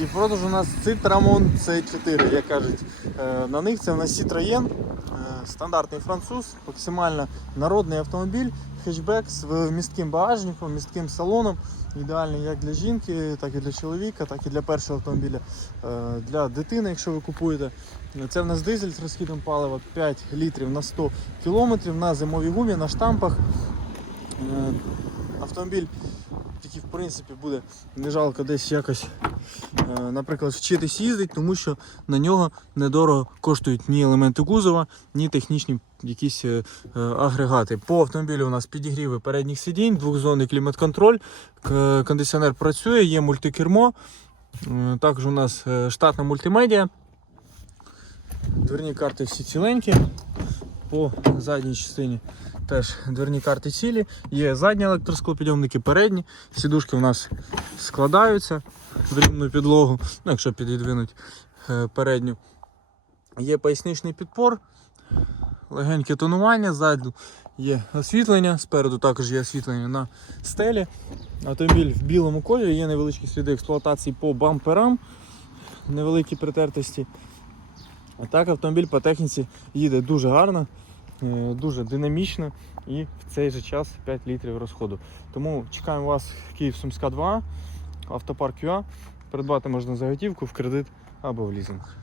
І в продажу у нас Citroen C4, як кажуть. Е, На них це в нас Citroën, е, стандартний француз, максимально народний автомобіль, хетчбек з містким багажником, містким салоном. Ідеальний як для жінки, так і для чоловіка, так і для першого автомобіля, е, для дитини, якщо ви купуєте. Це в нас дизель з розхідом палива 5 літрів на 100 кілометрів на зимовій гумі, на штампах. Автомобіль який в принципі буде не жалко десь якось, наприклад, вчитись їздити, тому що на нього недорого коштують ні елементи кузова, ні технічні якісь е, е, агрегати. По автомобілю у нас підігріви передніх сидінь, двохзонний клімат-контроль, кондиціонер працює, є мультикермо. Е, Також у нас е, штатна мультимедіа. Дверні карти всі ціленькі. По задній частині теж дверні карти цілі. Є задні електросклопідйомники, передні. Сідушки у нас складаються в рівну підлогу, ну, якщо підвинуть передню. Є поясничний підпор, легеньке тонування, ззаду є освітлення, спереду також є освітлення на стелі. Автомобіль в білому кольорі, є невеличкі сліди експлуатації по бамперам, невеликі притертості. А так автомобіль по техніці їде дуже гарно, е, дуже динамічно і в цей же час 5 літрів розходу. Тому чекаємо вас Київ Сумська 2, автопарк ЮА. Придбати можна за готівку в кредит або в лізинг.